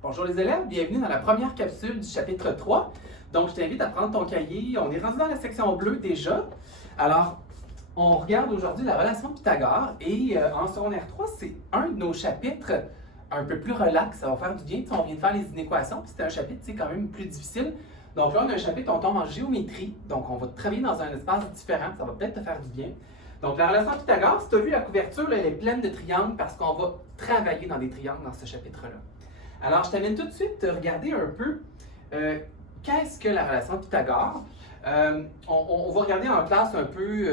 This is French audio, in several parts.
Bonjour les élèves, bienvenue dans la première capsule du chapitre 3. Donc, je t'invite à prendre ton cahier. On est rendu dans la section bleue déjà. Alors, on regarde aujourd'hui la relation de Pythagore et en secondaire 3, c'est un de nos chapitres un peu plus relax. Ça va faire du bien. On vient de faire les inéquations, puis c'était un chapitre quand même plus difficile. Donc là, on a un chapitre, on tombe en géométrie. Donc, on va travailler dans un espace différent. Ça va peut-être te faire du bien. Donc, la relation de Pythagore, si tu as vu la couverture, là, elle est pleine de triangles parce qu'on va travailler dans des triangles dans ce chapitre-là. Alors, je t'amène tout de suite à regarder un peu qu'est-ce que la relation de Pythagore. On va regarder en classe un peu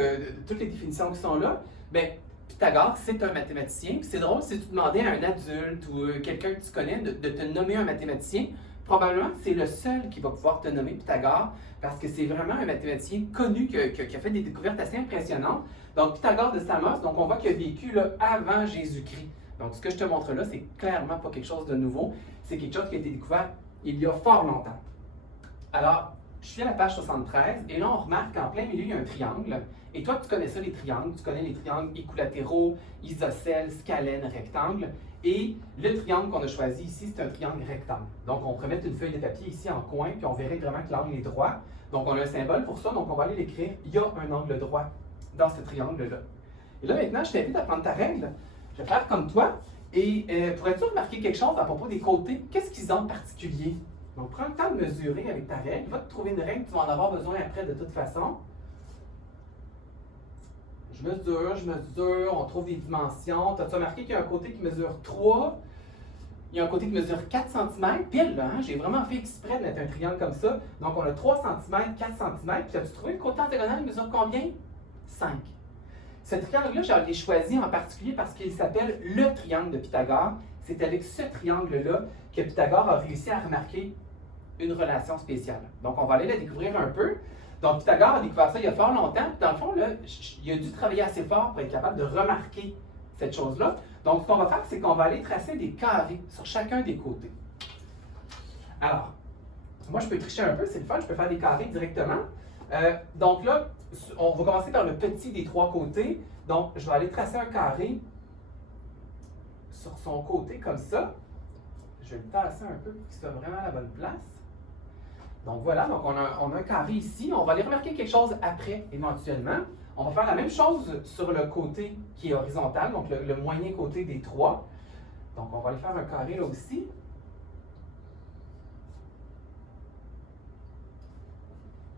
toutes les définitions qui sont là. Bien, Pythagore, c'est un mathématicien. Puis c'est drôle, si tu demandais à un adulte ou quelqu'un que tu connais de te nommer un mathématicien, probablement que c'est le seul qui va pouvoir te nommer Pythagore parce que c'est vraiment un mathématicien connu qui a fait des découvertes assez impressionnantes. Donc, Pythagore de Samos, donc on voit qu'il a vécu là, avant Jésus-Christ. Donc, ce que je te montre là, c'est clairement pas quelque chose de nouveau. C'est quelque chose qui a été découvert il y a fort longtemps. Alors, je suis à la page 73 et là, on remarque qu'en plein milieu, il y a un triangle. Et toi, tu connais ça, les triangles. Tu connais les triangles équilatéraux, isocèles, scalènes, rectangles. Et le triangle qu'on a choisi ici, c'est un triangle rectangle. Donc, on pourrait mettre une feuille de papier ici en coin, puis on verrait vraiment que l'angle est droit. Donc, on a un symbole pour ça, donc on va aller l'écrire. Il y a un angle droit dans ce triangle-là. Et là, maintenant, je t'invite à prendre ta règle. Je vais faire comme toi. Et pourrais-tu remarquer quelque chose à propos des côtés? Qu'est-ce qu'ils ont de particulier? Donc, prends le temps de mesurer avec ta règle. Va te trouver une règle, tu vas en avoir besoin après de toute façon. Je mesure, on trouve des dimensions. As-tu remarqué qu'il y a un côté qui mesure 3? Il y a un côté qui mesure 4 cm. Pile, là, hein? J'ai vraiment fait exprès de mettre un triangle comme ça. Donc, on a 3 cm, 4 cm. Puis, as-tu trouvé le côté orthogonal, il mesure combien? 5. Ce triangle-là, je l'ai choisi en particulier parce qu'il s'appelle le triangle de Pythagore. C'est avec ce triangle-là que Pythagore a réussi à remarquer une relation spéciale. Donc, on va aller la découvrir un peu. Donc, Pythagore a découvert ça il y a fort longtemps. Dans le fond, là, il a dû travailler assez fort pour être capable de remarquer cette chose-là. Donc, ce qu'on va faire, c'est qu'on va aller tracer des carrés sur chacun des côtés. Alors, moi, je peux tricher un peu, c'est le fun, je peux faire des carrés directement. Donc là, on va commencer par le petit des trois côtés. Donc, je vais aller tracer un carré sur son côté comme ça. Je vais le tasser un peu pour qu'il soit vraiment à la bonne place. Donc voilà, donc on a un carré ici. On va aller remarquer quelque chose après, éventuellement. On va faire la même chose sur le côté qui est horizontal, donc le moyen côté des trois. Donc on va aller faire un carré là aussi.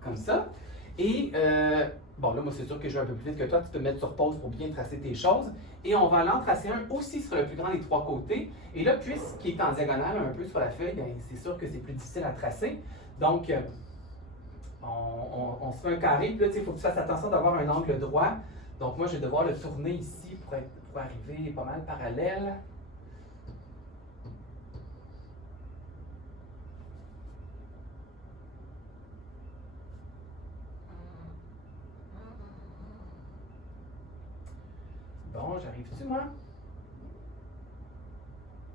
Comme ça. Et, bon là, moi c'est sûr que je vais un peu plus vite que toi, tu peux me mettre sur pause pour bien tracer tes choses. Et on va aller en tracer un aussi sur le plus grand des trois côtés. Et là, puisqu'il est en diagonale un peu sur la feuille, c'est sûr que c'est plus difficile à tracer. Donc, on se fait un carré. Puis là, il faut que tu fasses attention d'avoir un angle droit. Donc moi, je vais devoir le tourner ici pour arriver pas mal parallèle. Bon, j'arrive-tu, moi?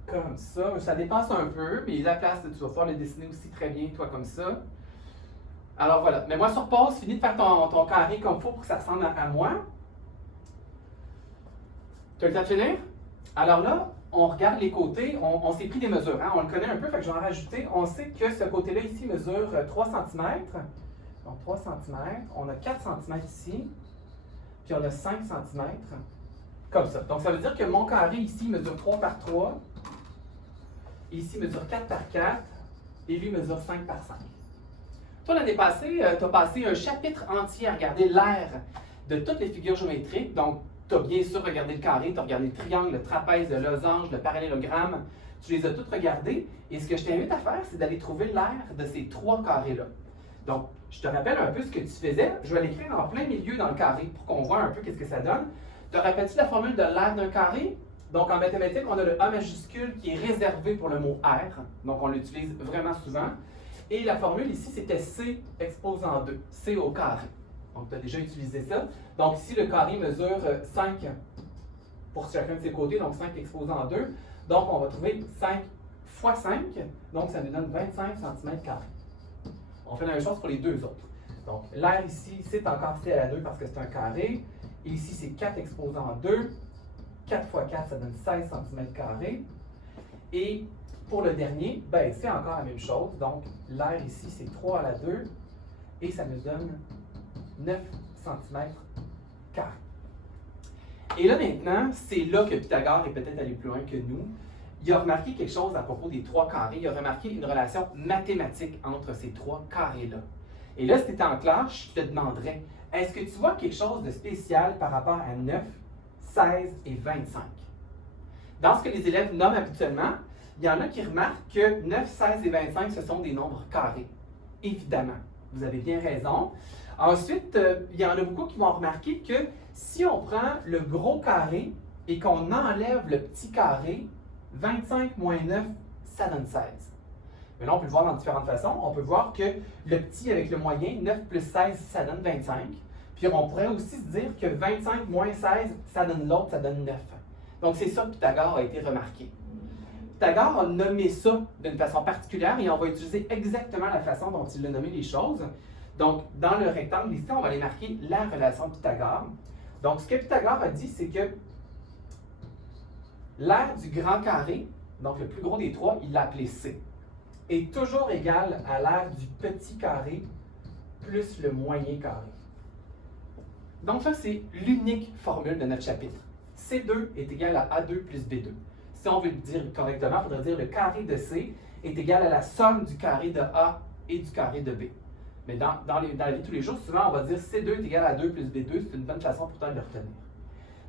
Comme ça. Ça dépasse un peu, mais la place, tu vas pouvoir le dessiner aussi très bien, toi, comme ça. Alors voilà. Mais moi, sur pause, finis de faire ton carré comme il faut pour que ça ressemble à moi. Tu as le temps de finir? Alors là, on regarde les côtés. On s'est pris des mesures. Hein? On le connaît un peu, fait que je vais en rajouter. On sait que ce côté-là ici mesure 3 cm. Donc 3 cm. On a 4 cm ici. Puis on a 5 cm. Comme ça. Donc, ça veut dire que mon carré ici mesure 3 par 3. Ici mesure 4 par 4. Et lui mesure 5 par 5. Toi, l'année passée, tu as passé un chapitre entier à regarder l'aire de toutes les figures géométriques. Donc, tu as bien sûr regardé le carré, tu as regardé le triangle, le trapèze, le losange, le parallélogramme. Tu les as toutes regardées. Et ce que je t'invite à faire, c'est d'aller trouver l'aire de ces trois carrés-là. Donc, je te rappelle un peu ce que tu faisais. Je vais l'écrire en plein milieu dans le carré pour qu'on voit un peu qu'est-ce que ça donne. Te rappelles-tu la formule de l'aire d'un carré? Donc, en mathématiques, on a le A majuscule qui est réservé pour le mot R. Donc, on l'utilise vraiment souvent. Et la formule ici, c'était C exposant 2. C au carré. Donc, tu as déjà utilisé ça. Donc, ici, le carré mesure 5 pour chacun de ses côtés. Donc, 5 exposant 2. Donc, on va trouver 5 fois 5. Donc, ça nous donne 25 cm². On fait la même chose pour les deux autres. Donc, l'aire ici, c'est encore C à la 2 parce que c'est un carré. Et ici, c'est 4 exposant 2. 4 fois 4, ça donne 16 cm². Et pour le dernier, ben, c'est encore la même chose. Donc, l'air ici, c'est 3 à la 2 et ça nous donne 9 cm². Et là, maintenant, c'est là que Pythagore est peut-être allé plus loin que nous. Il a remarqué quelque chose à propos des 3 carrés. Il a remarqué une relation mathématique entre ces 3 carrés-là. Et là, si tu étais en classe, je te demanderais, est-ce que tu vois quelque chose de spécial par rapport à 9, 16 et 25? Dans ce que les élèves nomment habituellement, il y en a qui remarquent que 9, 16 et 25, ce sont des nombres carrés. Évidemment, vous avez bien raison. Ensuite, il y en a beaucoup qui vont remarquer que si on prend le gros carré et qu'on enlève le petit carré, 25 moins 9, ça donne 16. Mais là, on peut le voir dans différentes façons. On peut voir que le petit avec le moyen, 9 plus 16, ça donne 25. Puis on pourrait aussi se dire que 25 moins 16, ça donne l'autre, ça donne 9. Donc c'est ça que Pythagore a été remarqué. Pythagore a nommé ça d'une façon particulière et on va utiliser exactement la façon dont il a nommé les choses. Donc, dans le rectangle ici, on va aller marquer la relation de Pythagore. Donc, ce que Pythagore a dit, c'est que l'aire du grand carré, donc le plus gros des 3, il l'a appelé C, est toujours égal à l'aire du petit carré plus le moyen carré. Donc, ça, c'est l'unique formule de notre chapitre. C2 est égal à A2 plus B2. Si on veut le dire correctement, il faudrait dire le carré de C est égal à la somme du carré de A et du carré de B. Mais dans la vie de tous les jours, souvent, on va dire C2 est égal à 2 plus B2. C'est une bonne façon pourtant de le retenir.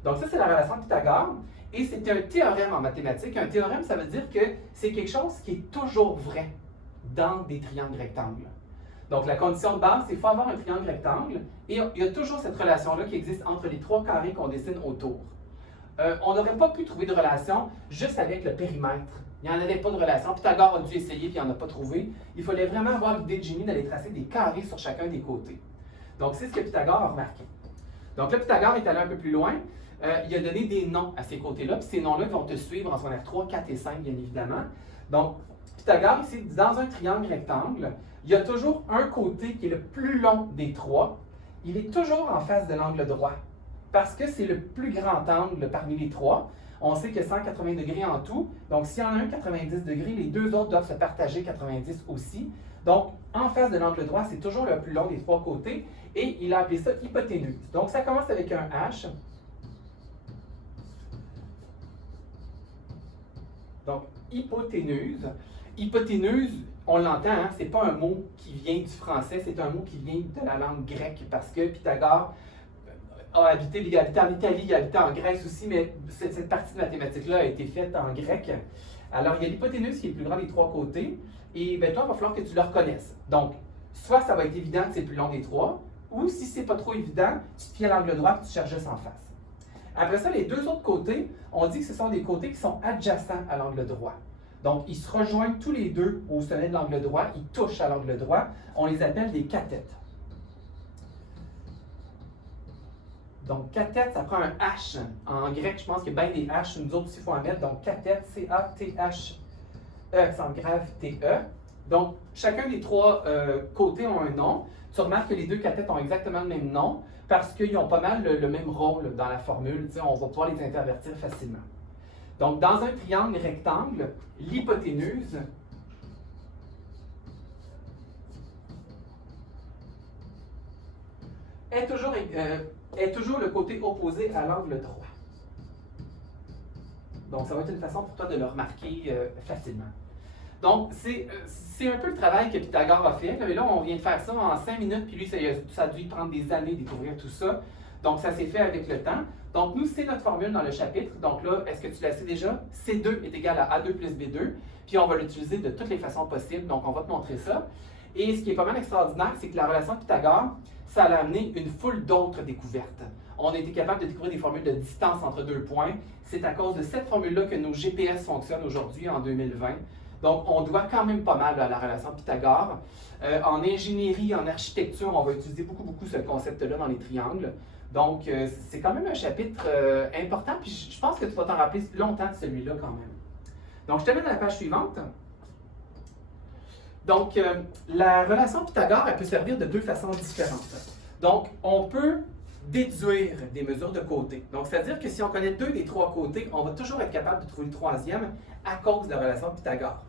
Donc ça, c'est la relation de Pythagore. Et c'est un théorème en mathématiques. Un théorème, ça veut dire que c'est quelque chose qui est toujours vrai dans des triangles rectangles. Donc la condition de base, c'est qu'il faut avoir un triangle rectangle. Et il y a toujours cette relation-là qui existe entre les 3 carrés qu'on dessine autour. On n'aurait pas pu trouver de relation juste avec le périmètre. Il n'y en avait pas de relation. Pythagore a dû essayer puis il n'en a pas trouvé. Il fallait vraiment avoir l'idée de génie d'aller tracer des carrés sur chacun des côtés. Donc, c'est ce que Pythagore a remarqué. Donc là, Pythagore est allé un peu plus loin. Il a donné des noms à ces côtés-là. Puis ces noms-là vont te suivre en secondaire 3, 4 et 5, bien évidemment. Donc, Pythagore, ici, dans un triangle rectangle, il y a toujours un côté qui est le plus long des 3. Il est toujours en face de l'angle droit parce que c'est le plus grand angle parmi les 3. On sait que 180 degrés en tout. Donc, s'il y en a un 90 degrés, les deux autres doivent se partager 90 aussi. Donc, en face de l'angle droit, c'est toujours le plus long des 3 côtés. Et il a appelé ça hypoténuse. Donc, ça commence avec un H. Donc, hypoténuse. Hypoténuse, on l'entend, hein, ce n'est pas un mot qui vient du français, c'est un mot qui vient de la langue grecque. Parce que Pythagore a habité en Italie, il a habité en Grèce aussi, mais cette partie de mathématiques-là a été faite en grec. Alors, il y a l'hypoténuse qui est le plus grand des 3 côtés, et bien, toi, il va falloir que tu le reconnaisses. Donc, soit ça va être évident que c'est le plus long des 3, ou si c'est pas trop évident, tu te fies à l'angle droit et tu cherches juste en face. Après ça, les deux autres côtés, on dit que ce sont des côtés qui sont adjacents à l'angle droit. Donc, ils se rejoignent tous les deux au sommet de l'angle droit, ils touchent à l'angle droit, on les appelle des cathètes. Donc, cathète, ça prend un H. En grec, je pense qu'il y a bien des H. Nous autres aussi, il faut en mettre. Donc, cathète, C-A-T-H-E, accent grave, T-E. Donc, chacun des 3 côtés ont un nom. Tu remarques que les deux cathètes ont exactement le même nom parce qu'ils ont pas mal le même rôle dans la formule. Tu sais, on va pouvoir les intervertir facilement. Donc, dans un triangle rectangle, l'hypoténuse est toujours le côté opposé à l'angle droit. Donc, ça va être une façon pour toi de le remarquer facilement. Donc, c'est un peu le travail que Pythagore a fait. Mais là, on vient de faire ça en 5 minutes, puis lui, ça a dû prendre des années de découvrir tout ça. Donc, ça s'est fait avec le temps. Donc, nous, c'est notre formule dans le chapitre. Donc là, est-ce que tu la sais déjà? C2 est égal à A2 plus B2. Puis, on va l'utiliser de toutes les façons possibles. Donc, on va te montrer ça. Et ce qui est pas mal extraordinaire, c'est que la relation de Pythagore, ça a amené une foule d'autres découvertes. On a été capable de découvrir des formules de distance entre 2 points. C'est à cause de cette formule-là que nos GPS fonctionnent aujourd'hui, en 2020. Donc, on doit quand même pas mal à la relation de Pythagore. En ingénierie, en architecture, on va utiliser beaucoup ce concept-là dans les triangles. Donc, c'est quand même un chapitre important, puis je pense que tu vas t'en rappeler longtemps de celui-là quand même. Donc, je termine à la page suivante. Donc, la relation Pythagore, elle peut servir de 2 façons différentes. Donc, on peut déduire des mesures de côté. Donc, c'est-à-dire que si on connaît 2 des 3 côtés, on va toujours être capable de trouver le 3e à cause de la relation de Pythagore.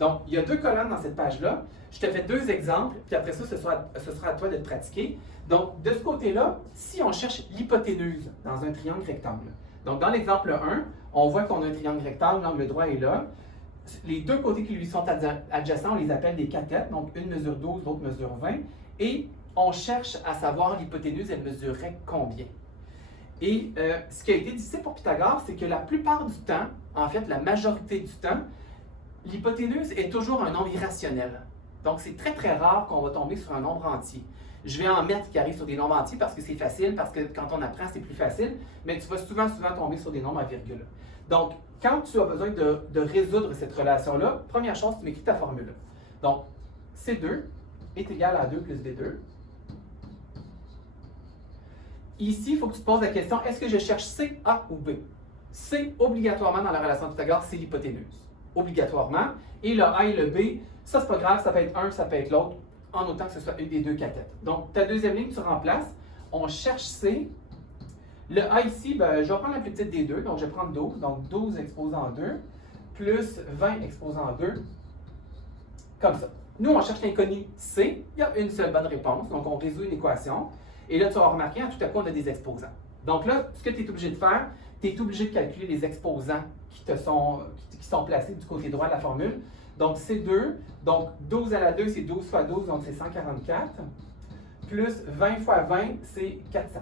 Donc, il y a 2 colonnes dans cette page-là. Je te fais 2 exemples, puis après ça, ce sera à toi de te pratiquer. Donc, de ce côté-là, si on cherche l'hypoténuse dans un triangle rectangle, donc dans l'exemple 1, on voit qu'on a un triangle rectangle, l'angle droit est là. Les 2 côtés qui lui sont adjacents, on les appelle des cathètes, donc une mesure 12, l'autre mesure 20, et on cherche à savoir l'hypoténuse, elle mesurerait combien. Et ce qui a été difficile pour Pythagore, c'est que la plupart du temps, en fait la majorité du temps, l'hypoténuse est toujours un nombre irrationnel. Donc c'est très très rare qu'on va tomber sur un nombre entier. Je vais en mettre qui arrivent sur des nombres entiers parce que c'est facile, parce que quand on apprend c'est plus facile, mais tu vas souvent tomber sur des nombres à virgule. Donc quand tu as besoin de résoudre cette relation-là, première chose, tu m'écris ta formule. Donc C2 est égal à 2 plus B2. Ici, il faut que tu te poses la question, est-ce que je cherche C, A ou B? C, obligatoirement dans la relation de Pythagore, c'est l'hypoténuse. Obligatoirement. Et le A et le B, ça c'est pas grave, ça peut être un, ça peut être l'autre, en autant que ce soit une des 2 cathètes. Donc, ta deuxième ligne, tu remplaces. On cherche C. Le A ici, ben, je vais prendre la plus petite des 2, donc je vais prendre 12. Donc, 12 exposant 2, plus 20 exposant 2, comme ça. Nous, on cherche l'inconnu C. Il y a une seule bonne réponse, donc on résout une équation. Et là, tu vas remarquer, tout à coup, on a des exposants. Donc là, ce que tu es obligé de faire, tu es obligé de calculer les exposants qui sont placés du côté droit de la formule. Donc, C2, donc 12 à la 2, c'est 12 fois 12, donc c'est 144. Plus 20 fois 20, c'est 400.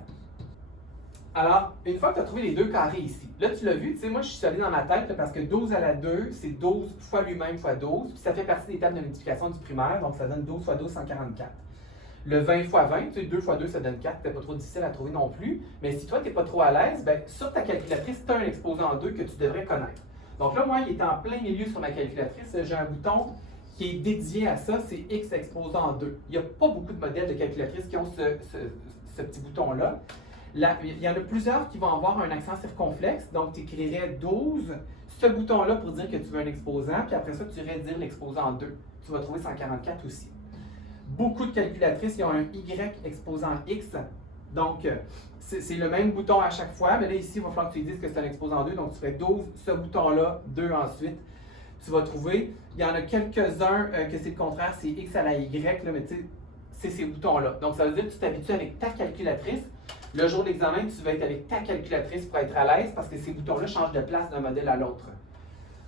Alors, une fois que tu as trouvé les 2 carrés ici, là, tu l'as vu, tu sais, moi, je suis allé dans ma tête là, parce que 12 à la 2, c'est 12 fois lui-même fois 12, puis ça fait partie des tables de multiplication du primaire, donc ça donne 12 fois 12, 144. Le 20 fois 20, tu sais, 2 fois 2, ça donne 4, c'est pas trop difficile à trouver non plus. Mais si toi, tu n'es pas trop à l'aise, bien, sur ta calculatrice, tu as un exposant 2 que tu devrais connaître. Donc là, moi, il est en plein milieu sur ma calculatrice. J'ai un bouton qui est dédié à ça, c'est X exposant 2. Il n'y a pas beaucoup de modèles de calculatrices qui ont ce petit bouton-là. Il y en a plusieurs qui vont avoir un accent circonflexe, donc tu écrirais 12, ce bouton-là pour dire que tu veux un exposant, puis après ça, tu irais dire l'exposant 2. Tu vas trouver 144 aussi. Beaucoup de calculatrices, ils ont un Y exposant X. Donc, c'est le même bouton à chaque fois, mais là, ici, il va falloir que tu dises que c'est un exposant 2. Donc, tu ferais 12, ce bouton-là, 2 ensuite. Tu vas trouver, il y en a quelques-uns que c'est le contraire, c'est X à la Y, là, mais tu sais, c'est ces boutons-là. Donc, ça veut dire que tu t'habitues avec ta calculatrice. Le jour de l'examen, tu vas être avec ta calculatrice pour être à l'aise parce que ces boutons-là changent de place d'un modèle à l'autre.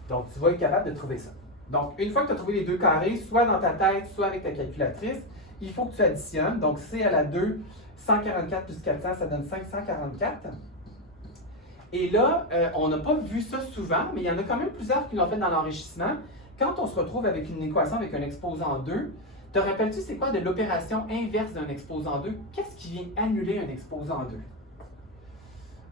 Donc, tu vas être capable de trouver ça. Donc, une fois que tu as trouvé les 2 carrés, soit dans ta tête, soit avec ta calculatrice, il faut que tu additionnes. Donc, C à la 2, 144 plus 400, ça donne 544. Et là, on n'a pas vu ça souvent, mais il y en a quand même plusieurs qui l'ont fait dans l'enrichissement. Quand on se retrouve avec une équation avec un exposant 2, te rappelles-tu c'est quoi de l'opération inverse d'un exposant 2? Qu'est-ce qui vient annuler un exposant 2?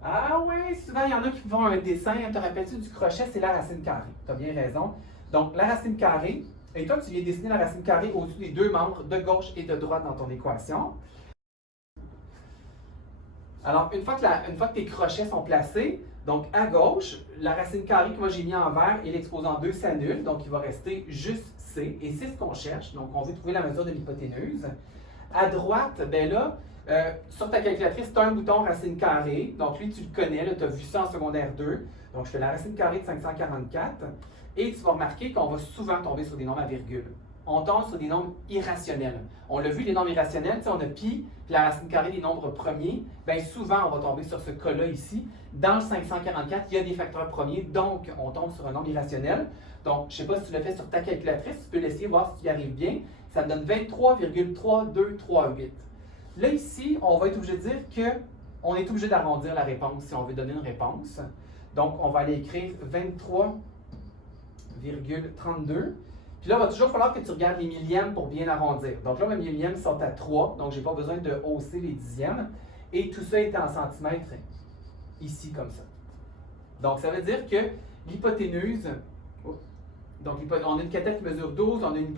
Ah oui, souvent il y en a qui font un dessin, te rappelles-tu du crochet, c'est la racine carrée. Tu as bien raison. Donc la racine carrée, et toi tu viens dessiner la racine carrée au-dessus des 2 membres de gauche et de droite dans ton équation. Alors une fois que tes crochets sont placés, donc à gauche, la racine carrée que moi j'ai mis en vert et l'exposant 2 s'annule, donc il va rester juste C, et c'est ce qu'on cherche, donc on veut trouver la mesure de l'hypoténuse. À droite, ben là, sur ta calculatrice, tu as un bouton racine carrée, donc lui tu le connais, tu as vu ça en secondaire 2, donc je fais la racine carrée de 544, et tu vas remarquer qu'on va souvent tomber sur des nombres à virgule. On tombe sur des nombres irrationnels. On l'a vu, les nombres irrationnels, on a pi, puis la racine carrée des nombres premiers, bien souvent on va tomber sur ce cas-là ici. Dans le 544, il y a des facteurs premiers, donc on tombe sur un nombre irrationnel. Donc, je ne sais pas si tu le fais sur ta calculatrice, tu peux l'essayer, voir si tu y arrives bien. Ça te donne 23,3238. Là, ici, on va être obligé de dire qu'on est obligé d'arrondir la réponse si on veut donner une réponse. Donc, on va aller écrire 23,32. Puis là, il va toujours falloir que tu regardes les millièmes pour bien arrondir. Donc là, mes millièmes sont à 3, donc je n'ai pas besoin de hausser les dixièmes. Et tout ça est en centimètres ici, comme ça. Donc, ça veut dire que l'hypoténuse, donc on a une cathète qui mesure 12, on a une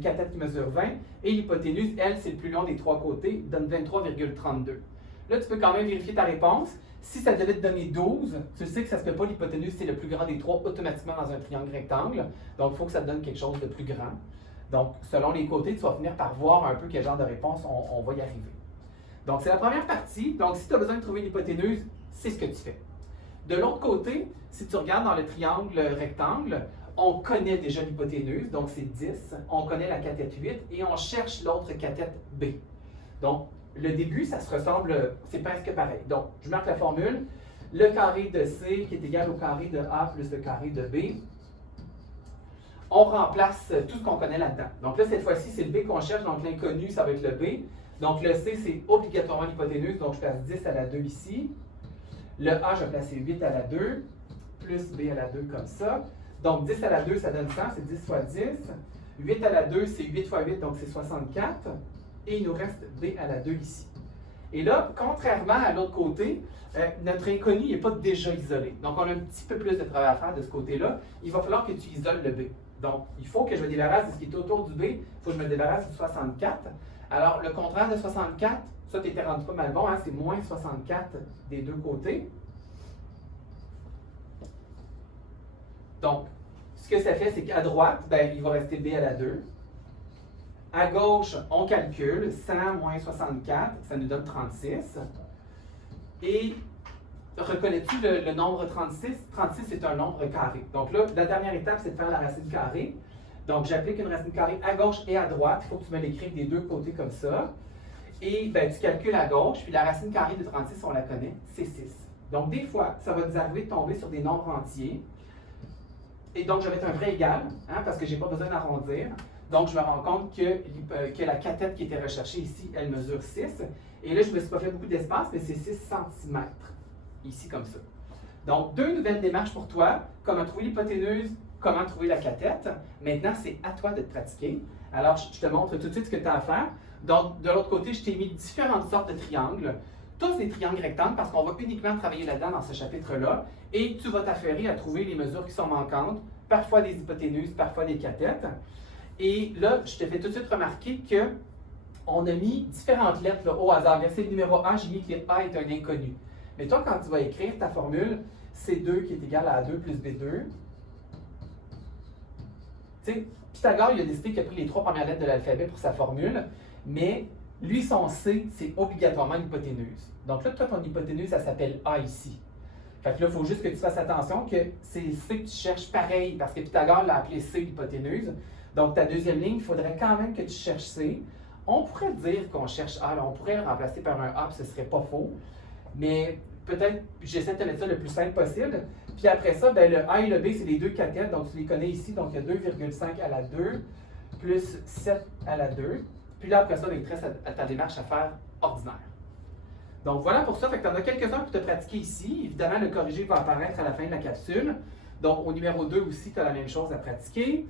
cathète qui mesure 20, et l'hypoténuse, elle, c'est le plus long des 3 côtés, donne 23,32. Là, tu peux quand même vérifier ta réponse. Si ça devait te donner 12, tu sais que ça ne se fait pas, l'hypoténuse, c'est le plus grand des 3 automatiquement dans un triangle rectangle. Donc, il faut que ça te donne quelque chose de plus grand. Donc, selon les côtés, tu vas finir par voir un peu quel genre de réponse on va y arriver. Donc, c'est la première partie. Donc, si tu as besoin de trouver l'hypoténuse, c'est ce que tu fais. De l'autre côté, si tu regardes dans le triangle rectangle, on connaît déjà l'hypoténuse, donc c'est 10. On connaît la cathète 8 et on cherche l'autre cathète B. Donc, le début, ça se ressemble, c'est presque pareil. Donc, je marque la formule. Le carré de C qui est égal au carré de A plus le carré de B. On remplace tout ce qu'on connaît là-dedans. Donc là, cette fois-ci, c'est le B qu'on cherche, donc l'inconnu, ça va être le B. Donc le C, c'est obligatoirement l'hypoténuse, donc je place 10 à la 2 ici. Le A, je vais placer 8 à la 2, plus B à la 2 comme ça. Donc 10 à la 2, ça donne 100, c'est 10 fois 10. 8 à la 2, c'est 8 fois 8, donc c'est 64. Et il nous reste B à la 2 ici. Et là, contrairement à l'autre côté, notre inconnu n'est pas déjà isolé. Donc, on a un petit peu plus de travail à faire de ce côté-là. Il va falloir que tu isoles le B. Donc, il faut que je me débarrasse de ce qui est autour du B. Il faut que je me débarrasse du 64. Alors, le contraire de 64, ça, tu étais rendu pas mal bon, hein, c'est moins 64 des deux côtés. Donc, ce que ça fait, c'est qu'à droite, ben, il va rester B à la 2. À gauche, on calcule 100 moins 64, ça nous donne 36. Et reconnais-tu le nombre 36? 36, c'est un nombre carré. Donc là, la dernière étape, c'est de faire la racine carrée. Donc, j'applique une racine carrée à gauche et à droite. Il faut que tu me l'écrives des deux côtés comme ça. Et ben, tu calcules à gauche, puis la racine carrée de 36, on la connaît, c'est 6. Donc, des fois, ça va nous arriver de tomber sur des nombres entiers. Et donc, je vais mettre un vrai égal, hein, parce que je n'ai pas besoin d'arrondir. Donc, je me rends compte que la cathète qui était recherchée ici, elle mesure 6. Et là, je ne me suis pas fait beaucoup d'espace, mais c'est 6 cm, ici comme ça. Donc, deux nouvelles démarches pour toi. Comment trouver l'hypoténuse, comment trouver la cathète. Maintenant, c'est à toi de te pratiquer. Alors, je te montre tout de suite ce que tu as à faire. Donc, de l'autre côté, je t'ai mis différentes sortes de triangles. Tous des triangles rectangles, parce qu'on va uniquement travailler là-dedans dans ce chapitre-là. Et tu vas t'affairer à trouver les mesures qui sont manquantes, parfois des hypoténuses, parfois des cathètes. Et là, je te fais tout de suite remarquer qu'on a mis différentes lettres là, au hasard. Verset numéro 1, j'ai mis que A est un inconnu. Mais toi, quand tu vas écrire ta formule, C2 qui est égal à A2 plus B2, tu sais, Pythagore, il a décidé qu'il a pris les 3 premières lettres de l'alphabet pour sa formule, mais lui, son C, c'est obligatoirement l'hypoténuse. Donc là, toi, ton hypoténuse, ça s'appelle A ici. Fait que là, il faut juste que tu fasses attention que c'est C que tu cherches pareil, parce que Pythagore l'a appelé C l'hypoténuse. Donc, ta deuxième ligne, il faudrait quand même que tu cherches C. On pourrait dire qu'on cherche A, là, on pourrait le remplacer par un A, puis ce ne serait pas faux. Mais peut-être, j'essaie de te mettre ça le plus simple possible. Puis après ça, ben, le A et le B, c'est les deux cathètes, donc tu les connais ici. Donc, il y a 2,5 à la 2 plus 7 à la 2. Puis là, après ça, ben, il te reste à ta démarche à faire ordinaire. Donc, voilà pour ça. Fait que tu en as quelques-uns pour te pratiquer ici. Évidemment, le corrigé va apparaître à la fin de la capsule. Donc, au numéro 2 aussi, tu as la même chose à pratiquer.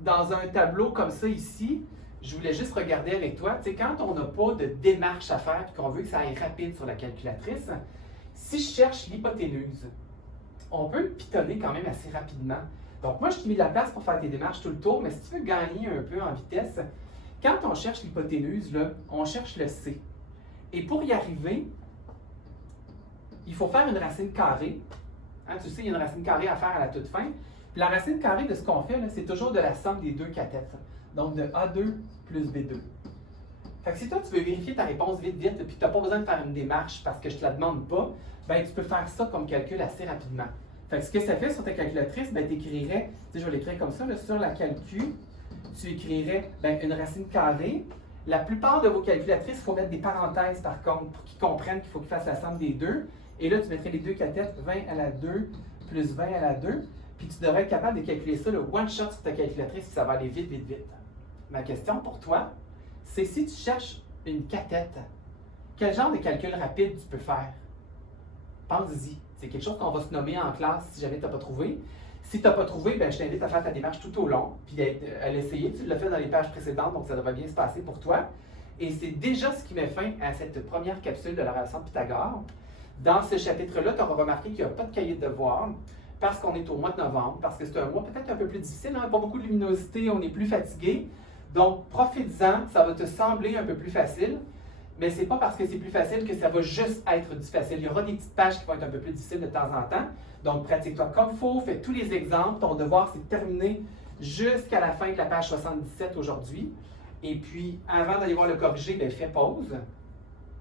Dans un tableau comme ça ici, je voulais juste regarder avec toi, tu sais, quand on n'a pas de démarche à faire et qu'on veut que ça aille rapide sur la calculatrice, si je cherche l'hypoténuse, on peut le pitonner quand même assez rapidement. Donc moi, je t'ai mis de la place pour faire tes démarches tout le tour, mais si tu veux gagner un peu en vitesse, quand on cherche l'hypoténuse, là, on cherche le C. Et pour y arriver, il faut faire une racine carrée. Hein, tu sais, il y a une racine carrée à faire à la toute fin. Puis la racine carrée de ce qu'on fait, c'est toujours de la somme des deux cathètes. Donc de A2 plus B2. Fait que si toi, tu veux vérifier ta réponse vite, puis que tu n'as pas besoin de faire une démarche parce que je ne te la demande pas, ben tu peux faire ça comme calcul assez rapidement. Fait que ce que ça fait sur ta calculatrice, ben tu écrirais, tu sais, je vais l'écrire comme ça, là, sur la calcul, tu écrirais ben, une racine carrée. La plupart de vos calculatrices, il faut mettre des parenthèses par contre pour qu'ils comprennent qu'il faut qu'ils fassent la somme des deux. Et là, tu mettrais les deux cathètes 20 à la 2 plus 20 à la 2. Puis tu devrais être capable de calculer ça, le one shot sur ta calculatrice, puis ça va aller vite, vite, vite. Ma question pour toi, c'est si tu cherches une cathète, quel genre de calcul rapide tu peux faire? Pense-y. C'est quelque chose qu'on va se nommer en classe si jamais tu n'as pas trouvé. Si tu n'as pas trouvé, ben, je t'invite à faire ta démarche tout au long, puis à l'essayer. Tu l'as fait dans les pages précédentes, donc ça devrait bien se passer pour toi. Et c'est déjà ce qui met fin à cette première capsule de la relation de Pythagore. Dans ce chapitre-là, tu auras remarqué qu'il n'y a pas de cahier de devoir, parce qu'on est au mois de novembre, parce que c'est un mois peut-être un peu plus difficile, hein? Pas beaucoup de luminosité, on est plus fatigué. Donc, profites-en, ça va te sembler un peu plus facile, mais ce n'est pas parce que c'est plus facile que ça va juste être du facile. Il y aura des petites pages qui vont être un peu plus difficiles de temps en temps. Donc, pratique-toi comme il faut, fais tous les exemples. Ton devoir, c'est de terminer jusqu'à la fin de la page 77 aujourd'hui. Et puis, avant d'aller voir le corrigé, ben, fais pause.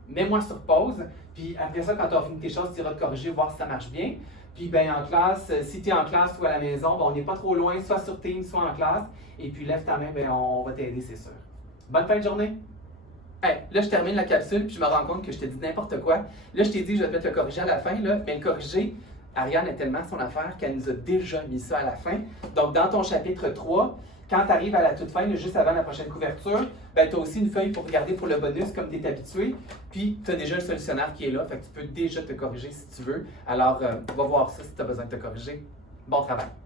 Mets-moi sur pause. Puis après ça, quand tu as fini tes choses, tu iras te corriger, voir si ça marche bien. Puis ben, en classe, si tu es en classe ou à la maison, ben, on n'est pas trop loin, soit sur Teams, soit en classe. Et puis lève ta main, ben, on va t'aider, c'est sûr. Bonne fin de journée! Hey, là, je termine la capsule, puis je me rends compte que je t'ai dit n'importe quoi. Là, je t'ai dit que je vais peut-être le corriger à la fin, là, mais le corriger, Ariane est tellement son affaire qu'elle nous a déjà mis ça à la fin. Donc, dans ton chapitre 3, quand tu arrives à la toute fin, là, juste avant la prochaine couverture, ben, tu as aussi une feuille pour regarder pour le bonus, comme tu es habitué. Puis, tu as déjà le solutionnaire qui est là, fait que tu peux déjà te corriger si tu veux. Alors, va voir ça si tu as besoin de te corriger. Bon travail!